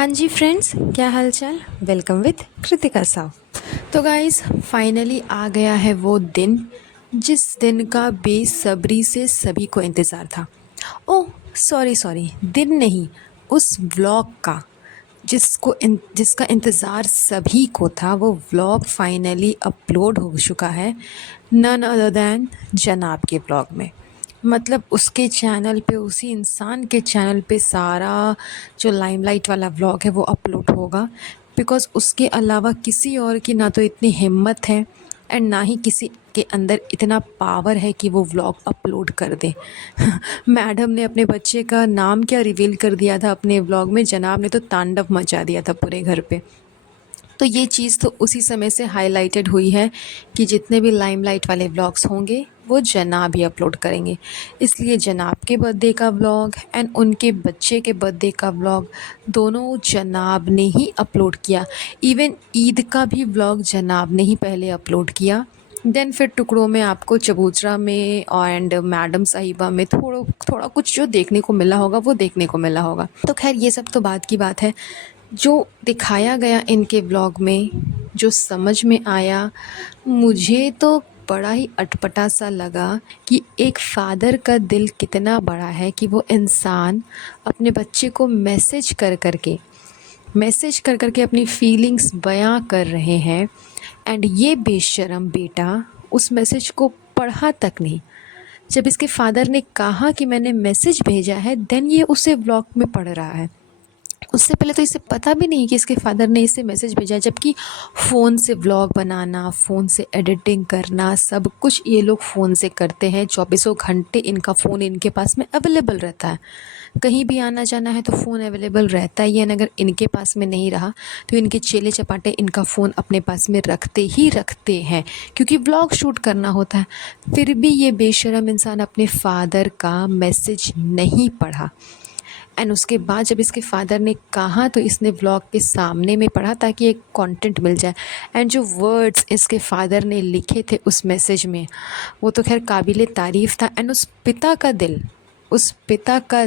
हाँ जी फ्रेंड्स, क्या हाल चाल। Welcome with Kritika Sao. तो गाइस फाइनली आ गया है वो दिन जिस दिन का बेसब्री से सभी को इंतज़ार था। ओह सॉरी सॉरी, दिन नहीं, उस व्लॉग का जिसका इंतज़ार सभी को था। वो व्लॉग फाइनली अपलोड हो चुका है, नन अदर दैन जनाब के व्लॉग में। मतलब उसके चैनल पे, उसी इंसान के चैनल पे सारा जो लाइमलाइट वाला व्लॉग है वो अपलोड होगा। बिकॉज़ उसके अलावा किसी और की ना तो इतनी हिम्मत है एंड ना ही किसी के अंदर इतना पावर है कि वो व्लॉग अपलोड कर दे। मैडम ने अपने बच्चे का नाम क्या रिवील कर दिया था अपने व्लॉग में, जनाब ने तो तांडव मचा दिया था पूरे घर पे। तो ये चीज़ तो उसी समय से हाईलाइटेड हुई है कि जितने भी लाइमलाइट वाले व्लॉग्स होंगे वो जनाब ही अपलोड करेंगे। इसलिए जनाब के बर्थडे का व्लॉग एंड उनके बच्चे के बर्थडे का व्लॉग दोनों जनाब ने ही अपलोड किया। इवन ईद का भी व्लॉग जनाब ने ही पहले अपलोड किया। देन फिर टुकड़ों में आपको चबूतरा में एंड मैडम साहिबा में थोड़ा थोड़ा कुछ जो देखने को मिला होगा वो देखने को मिला होगा। तो खैर ये सब तो बात की बात है। जो दिखाया गया इनके व्लॉग में, जो समझ में आया, मुझे तो बड़ा ही अटपटा सा लगा कि एक फ़ादर का दिल कितना बड़ा है कि वो इंसान अपने बच्चे को मैसेज कर कर के अपनी फीलिंग्स बयां कर रहे हैं एंड ये बेशर्म बेटा उस मैसेज को पढ़ा तक नहीं। जब इसके फादर ने कहा कि मैंने मैसेज भेजा है, देन ये उसे व्लॉग में पढ़ रहा है। उससे पहले तो इसे पता भी नहीं कि इसके फादर ने इसे मैसेज भेजा है। जबकि फ़ोन से व्लॉग बनाना, फ़ोन से एडिटिंग करना, सब कुछ ये लोग फ़ोन से करते हैं। चौबीसों घंटे इनका फ़ोन इनके पास में अवेलेबल रहता है। कहीं भी आना जाना है तो फ़ोन अवेलेबल रहता ही है। अगर इनके पास में नहीं रहा तो इनके चेले चपाटे इनका फ़ोन अपने पास में रखते ही रखते हैं, क्योंकि व्लॉग शूट करना होता है। फिर भी ये बेशर्म इंसान अपने फादर का मैसेज नहीं पढ़ा एंड उसके बाद जब इसके फादर ने कहा तो इसने व्लॉग के सामने में पढ़ा ताकि एक कंटेंट मिल जाए। एंड जो वर्ड्स इसके फादर ने लिखे थे उस मैसेज में, वो तो खैर काबिले तारीफ़ था। एंड उस पिता का दिल, उस पिता का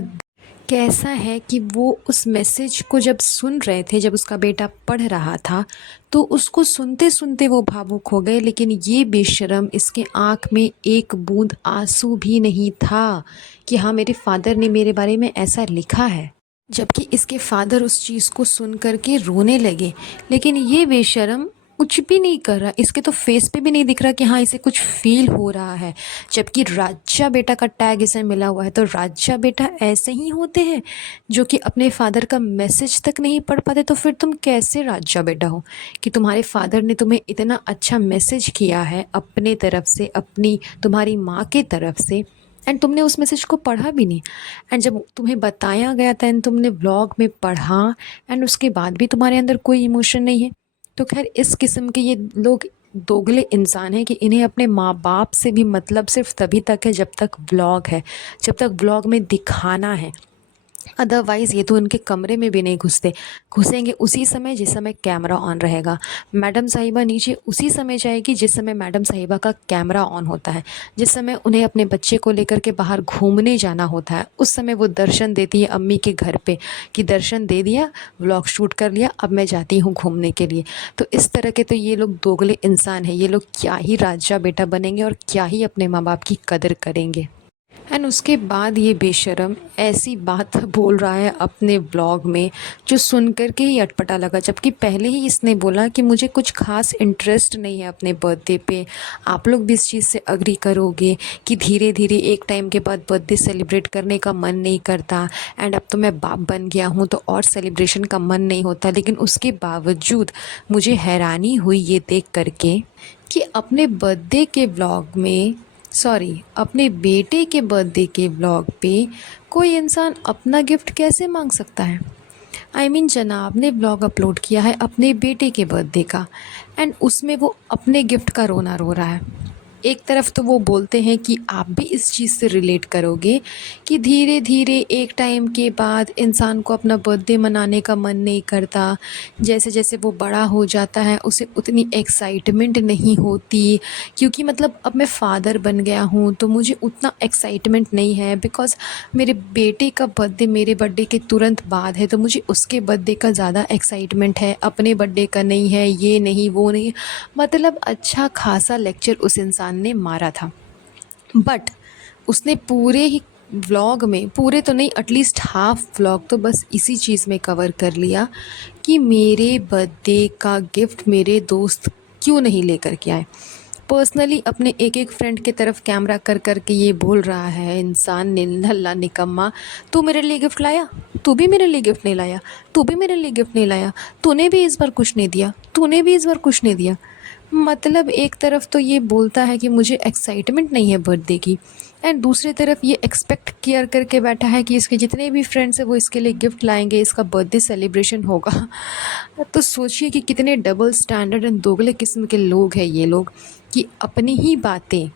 कैसा है कि वो उस मैसेज को जब सुन रहे थे, जब उसका बेटा पढ़ रहा था, तो उसको सुनते सुनते वो भावुक हो गए। लेकिन ये बेशर्म, इसके आँख में एक बूंद आंसू भी नहीं था कि हाँ मेरे फादर ने मेरे बारे में ऐसा लिखा है। जबकि इसके फादर उस चीज़ को सुन कर के रोने लगे। लेकिन ये बेशर्म कुछ भी नहीं कर रहा, इसके तो फेस पे भी नहीं दिख रहा कि हाँ इसे कुछ फील हो रहा है। जबकि राजा बेटा का टैग इसे मिला हुआ है। तो राजा बेटा ऐसे ही होते हैं जो कि अपने फादर का मैसेज तक नहीं पढ़ पाते। तो फिर तुम कैसे राजा बेटा हो कि तुम्हारे फादर ने तुम्हें इतना अच्छा मैसेज किया है अपने तरफ से, अपनी तुम्हारी माँ के तरफ से, एंड तुमने उस मैसेज को पढ़ा भी नहीं। एंड जब तुम्हें बताया गया था एंड तुमने व्लॉग में पढ़ा एंड उसके बाद भी तुम्हारे अंदर कोई इमोशन नहीं है। तो खैर इस किस्म के ये लोग दोगले इंसान हैं कि इन्हें अपने माँ बाप से भी मतलब सिर्फ तभी तक है जब तक व्लॉग है, जब तक व्लॉग में दिखाना है। अदरवाइज़ ये तो उनके कमरे में भी नहीं घुसते। घुसेंगे उसी समय जिस समय कैमरा ऑन रहेगा। मैडम साहिबा नीचे उसी समय जाएगी जिस समय मैडम साहिबा का कैमरा ऑन होता है। जिस समय उन्हें अपने बच्चे को लेकर के बाहर घूमने जाना होता है, उस समय वो दर्शन देती है अम्मी के घर पे कि दर्शन दे दिया, व्लॉग शूट कर लिया, अब मैं जाती हूँ घूमने के लिए। तो इस तरह के तो ये लोग दोगले इंसान हैं। ये लोग क्या ही राजा बेटा बनेंगे और क्या ही अपने माँ बाप की कदर करेंगे। एंड उसके बाद ये बेशर्म ऐसी बात बोल रहा है अपने ब्लॉग में जो सुन कर के ही अटपटा लगा। जबकि पहले ही इसने बोला कि मुझे कुछ खास इंटरेस्ट नहीं है अपने बर्थडे पे। आप लोग भी इस चीज़ से अग्री करोगे कि धीरे धीरे एक टाइम के बाद बर्थडे सेलिब्रेट करने का मन नहीं करता। एंड अब तो मैं बाप बन गया हूँ तो और सेलिब्रेशन का मन नहीं होता। लेकिन उसके बावजूद मुझे हैरानी हुई ये देख करके कि अपने बर्थडे के व्लॉग में, सॉरी अपने बेटे के बर्थडे के व्लॉग पे कोई इंसान अपना गिफ्ट कैसे मांग सकता है। आई मीन जनाब ने व्लॉग अपलोड किया है अपने बेटे के बर्थडे का एंड उसमें वो अपने गिफ्ट का रोना रो रहा है। एक तरफ तो वो बोलते हैं कि आप भी इस चीज़ से रिलेट करोगे कि धीरे धीरे एक टाइम के बाद इंसान को अपना बर्थडे मनाने का मन नहीं करता। जैसे जैसे वो बड़ा हो जाता है उसे उतनी एक्साइटमेंट नहीं होती, क्योंकि मतलब अब मैं फ़ादर बन गया हूँ तो मुझे उतना एक्साइटमेंट नहीं है, बिकॉज़ मेरे बेटे का बर्थडे मेरे बर्थडे के तुरंत बाद है, तो मुझे उसके बर्थडे का ज़्यादा एक्साइटमेंट है, अपने बर्थडे का नहीं है, ये नहीं वो नहीं। मतलब अच्छा खासा लेक्चर उस इंसान ने मारा था। बट उसने पूरे ही व्लॉग में, पूरे तो नहीं एटलीस्ट हाफ व्लॉग तो बस इसी चीज़ में कवर कर लिया कि मेरे बर्थडे का गिफ्ट मेरे दोस्त क्यों नहीं लेकर के आए। पर्सनली अपने एक एक फ्रेंड की तरफ कैमरा कर कर के ये बोल रहा है इंसान नल्ला निकम्मा, तू मेरे लिए गिफ्ट लाया, तू भी मेरे लिए गिफ्ट नहीं लाया, तू भी मेरे लिए गिफ्ट नहीं लाया, तूने भी इस बार कुछ नहीं दिया, तूने भी इस बार कुछ नहीं दिया। मतलब एक तरफ तो ये बोलता है कि मुझे एक्साइटमेंट नहीं है बर्थडे की, एंड दूसरी तरफ ये एक्सपेक्ट केयर करके बैठा है कि इसके जितने भी फ्रेंड्स हैं वो इसके लिए गिफ्ट लाएंगे, इसका बर्थडे सेलिब्रेशन होगा। तो सोचिए कि कितने डबल स्टैंडर्ड एंड दोगले किस्म के लोग हैं ये लोग, कि अपनी ही बातें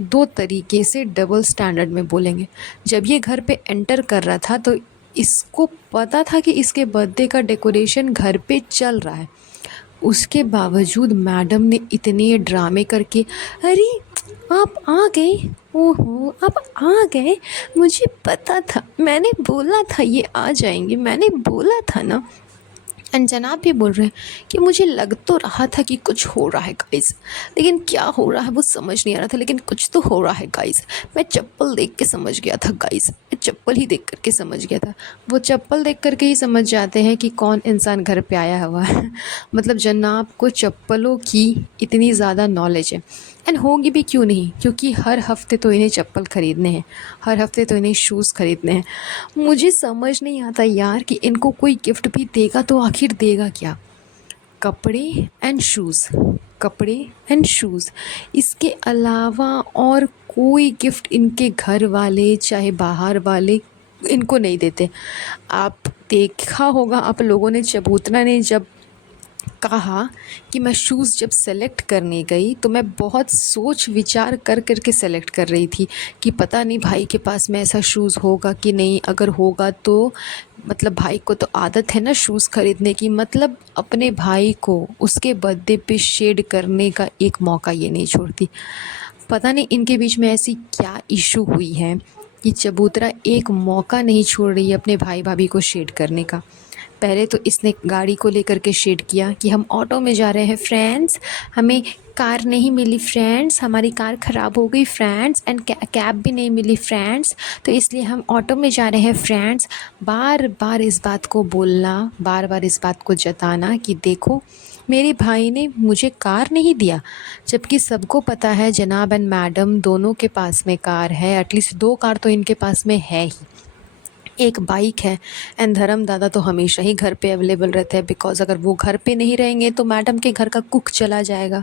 दो तरीके से डबल स्टैंडर्ड में बोलेंगे। जब ये घर पे एंटर कर रहा था तो इसको पता था कि इसके बर्थडे का डेकोरेशन घर पे चल रहा है, उसके बावजूद मैडम ने इतने ड्रामे करके, अरे आप आ गए, ओहो आप आ गए, मुझे पता था, मैंने बोला था ये आ जाएंगे, मैंने बोला था ना। एंड जनाब भी बोल रहे हैं कि मुझे लग तो रहा था कि कुछ हो रहा है गाइस, लेकिन क्या हो रहा है वो समझ नहीं आ रहा था, लेकिन कुछ तो हो रहा है गाइस। मैं चप्पल देख के समझ गया था गाइस, मैं चप्पल ही देख करके समझ गया था। वो चप्पल देख करके ही समझ जाते हैं कि कौन इंसान घर पे आया हुआ है। मतलब जनाब को चप्पलों की इतनी ज़्यादा नॉलेज है, एंड होगी भी क्यों नहीं, क्योंकि हर हफ्ते तो इन्हें चप्पल ख़रीदने हैं, हर हफ्ते तो इन्हें शूज़ ख़रीदने हैं। मुझे समझ नहीं आता यार कि इनको कोई गिफ्ट भी देगा तो आखिर देगा क्या। कपड़े एंड शूज़, कपड़े एंड शूज़, इसके अलावा और कोई गिफ्ट इनके घर वाले चाहे बाहर वाले इनको नहीं देते। आप देखा होगा आप लोगों ने, चबूतरा ने जब कहा कि मैं शूज़ जब सेलेक्ट करने गई तो मैं बहुत सोच विचार कर कर के सेलेक्ट कर रही थी कि पता नहीं भाई के पास में ऐसा शूज़ होगा कि नहीं, अगर होगा तो मतलब भाई को तो आदत है ना शूज़ ख़रीदने की, मतलब अपने भाई को उसके बर्थडे पे शेड करने का एक मौका ये नहीं छोड़ती। पता नहीं इनके बीच में ऐसी क्या इशू हुई है कि चबूतरा एक मौका नहीं छोड़ रही है अपने भाई भाभी को शेड करने का। पहले तो इसने गाड़ी को लेकर के शेड किया कि हम ऑटो में जा रहे हैं फ्रेंड्स, हमें कार नहीं मिली फ्रेंड्स, हमारी कार ख़राब हो गई फ्रेंड्स, एंड कैब भी नहीं मिली फ्रेंड्स, तो इसलिए हम ऑटो में जा रहे हैं फ्रेंड्स। बार बार इस बात को बोलना, बार बार इस बात को जताना कि देखो मेरे भाई ने मुझे कार नहीं दिया, जबकि सबको पता है जनाब एंड मैडम दोनों के पास में कार है, एटलीस्ट 2 कार तो इनके पास में है ही, एक बाइक है। एंड धर्म दादा तो हमेशा ही घर पे अवेलेबल रहते हैं, बिकॉज़ अगर वो घर पे नहीं रहेंगे तो मैडम के घर का कुक चला जाएगा,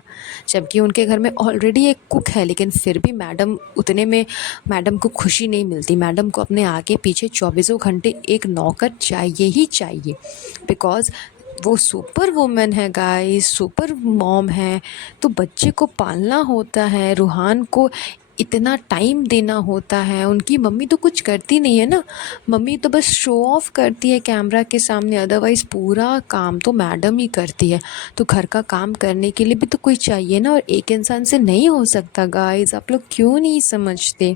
जबकि उनके घर में ऑलरेडी एक कुक है। लेकिन फिर भी मैडम उतने में मैडम को खुशी नहीं मिलती, मैडम को अपने आगे पीछे 24 घंटे एक नौकर चाहिए ही चाहिए, बिकॉज़ वो सुपर वुमन है गाइस, सुपर मॉम है, तो बच्चे को पालना होता है, रूहान को इतना टाइम देना होता है। उनकी मम्मी तो कुछ करती नहीं है ना, मम्मी तो बस शो ऑफ करती है कैमरा के सामने, अदरवाइज़ पूरा काम तो मैडम ही करती है। तो घर का काम करने के लिए भी तो कोई चाहिए ना, और एक इंसान से नहीं हो सकता गाइस, आप लोग क्यों नहीं समझते।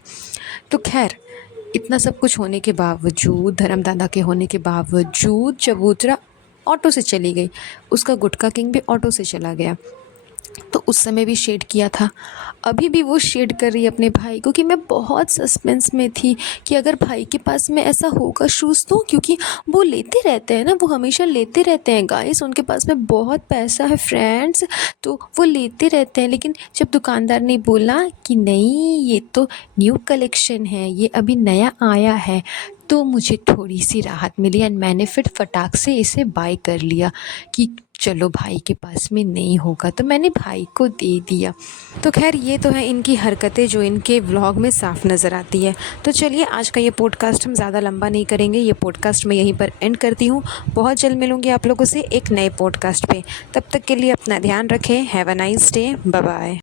तो खैर इतना सब कुछ होने के बावजूद, धर्म दादा के होने के बावजूद चबूतरा ऑटो से चली गई, उसका गुटखा किंग भी ऑटो से चला गया। तो उस समय भी शेड किया था, अभी भी वो शेड कर रही है अपने भाई को, कि मैं बहुत सस्पेंस में थी कि अगर भाई के पास में ऐसा होगा शूज़ तो, क्योंकि वो लेते रहते हैं ना, वो हमेशा लेते रहते हैं गाइस, उनके पास में बहुत पैसा है फ्रेंड्स, तो वो लेते रहते हैं। लेकिन जब दुकानदार ने बोला कि नहीं ये तो न्यू कलेक्शन है, ये अभी नया आया है, तो मुझे थोड़ी सी राहत मिली एंड मैंने फिर फटाक से इसे बाय कर लिया कि चलो भाई के पास में नहीं होगा तो मैंने भाई को दे दिया। तो खैर ये तो है इनकी हरकतें जो इनके व्लॉग में साफ नज़र आती है। तो चलिए आज का ये पॉडकास्ट हम ज़्यादा लंबा नहीं करेंगे, ये पॉडकास्ट मैं यहीं पर एंड करती हूँ। बहुत जल्द मिलूँगी आप लोगों से एक नए पॉडकास्ट पे, तब तक के लिए अपना ध्यान रखें। Have a nice day, bye bye.